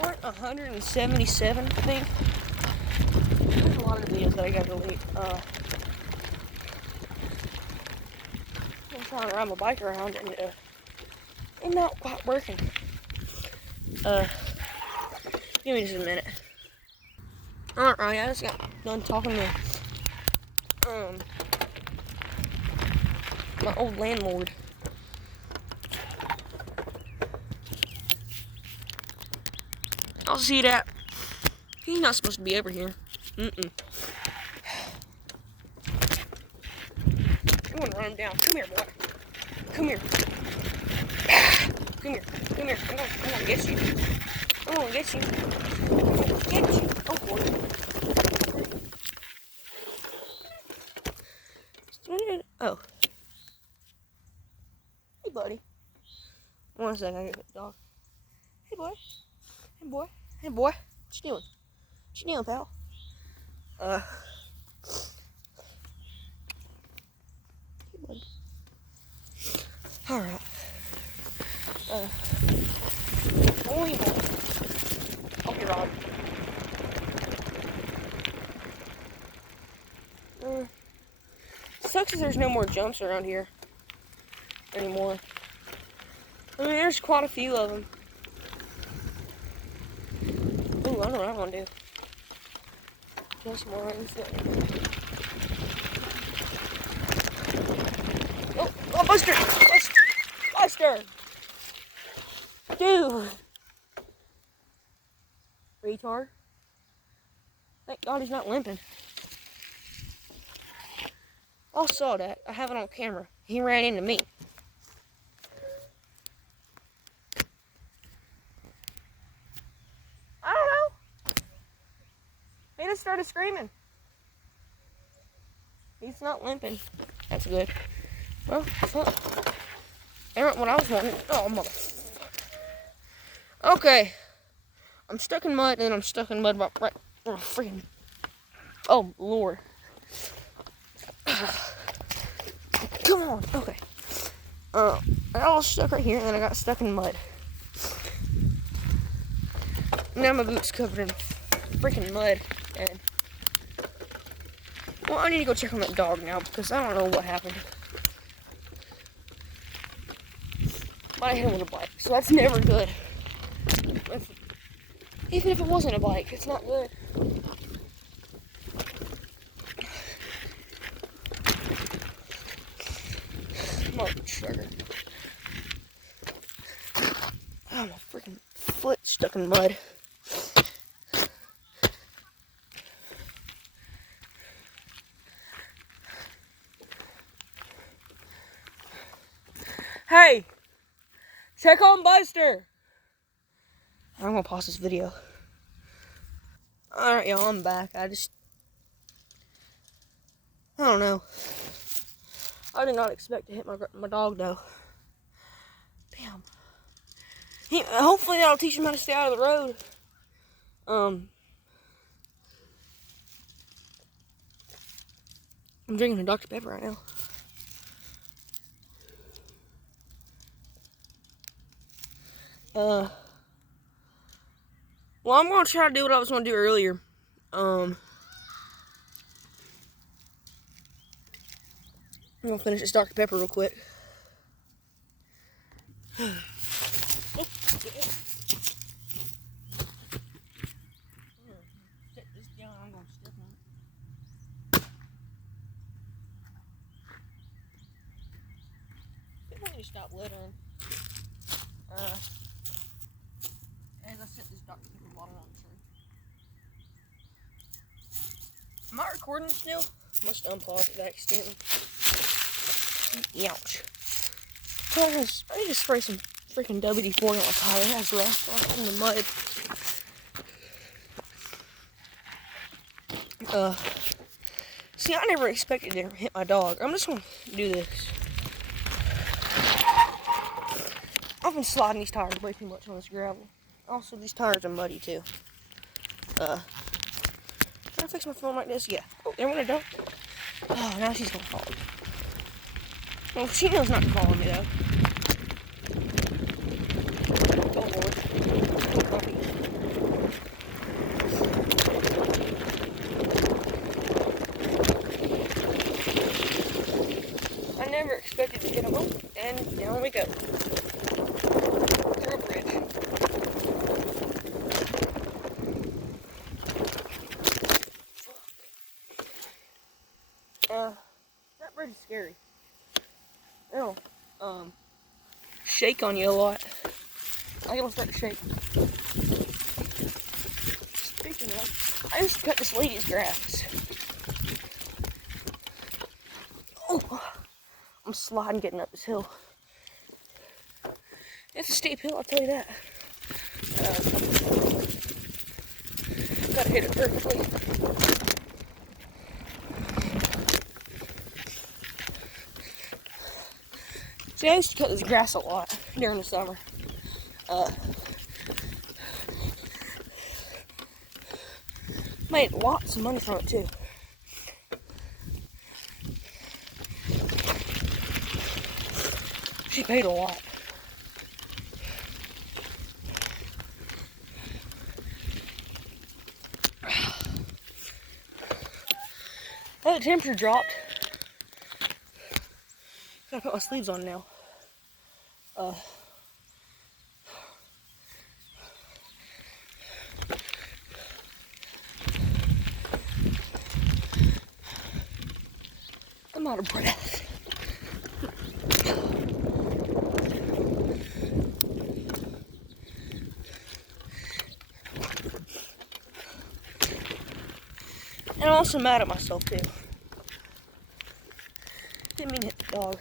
Part 177, I think. There's a lot of videos that I gotta delete. I'm trying to ride my bike around and it's not quite working. Give me just a minute. Alright, I just got done talking to my old landlord. I'll see that. He's not supposed to be over here. I'm gonna run him down. Come here, boy. Come here. Come here. Come here. I'm gonna get you. I'm gonna get you. I'm gonna get you. Oh, boy. Oh. Hey, buddy. 1 second, I get the dog. Hey, boy. Hey, boy. Hey, boy. What you doing? What you doing, pal? Hey, buddy. Alright. Only one. Okay, Rob. Sucks that there's no more jumps around here anymore. I mean, there's quite a few of them. Ooh, I know what I'm gonna do. Just more instead. Oh, Buster! Buster! Dude! Retard. Thank God he's not limping. I saw that. I have it on camera. He ran into me. I don't know. He just started screaming. He's not limping. That's good. Well, fuck. Ain't what I was wanting. Oh, motherfucker. Okay. I'm stuck in mud, and I'm stuck in mud right. Oh, freaking. Oh, Lord. Come on. Okay. I got all stuck right here, and then I got stuck in mud. Now my boot's covered in freaking mud, and well, I need to go check on that dog now because I don't know what happened. But I hit him with a bike, so that's never good. Even if it wasn't a bike, it's not good. Motherfucker. Oh, my freaking foot stuck in mud. Hey! Check on Buster! I'm gonna pause this video. Alright, y'all, I'm back. I don't know. I did not expect to hit my dog, though. Damn. Hopefully that'll teach him how to stay out of the road. I'm drinking a Dr. Pepper right now. Well, I'm gonna try to do what I was gonna do earlier. I'm gonna finish this Dr. Pepper real quick. Stop littering. As I set this Dr. Pepper bottle on the tree. Am I recording still? Must unpause it accidentally. Ouch. I need to spray some freaking WD-40 on my tire. It has rust off in the mud. See, I never expected to hit my dog. I'm just gonna do this. I've been sliding these tires way too much on this gravel. Also, these tires are muddy too. Can I fix my phone like this? Yeah. Oh, there went a dog. Oh, now she's gonna call me. Well, she knows not to call me though. Oh, Lord. pretty scary. It'll shake on you a lot. I can start to shake. Speaking of, I used to cut this lady's grass. Oh, I'm sliding getting up this hill. It's a steep hill, I'll tell you that. Gotta hit it perfectly. See, I used to cut this grass a lot during the summer. Made lots of money from it too. She paid a lot. Oh, the temperature dropped. Gotta put my sleeves on now. I'm out of breath. And I'm also mad at myself too. Didn't mean to hit the dog.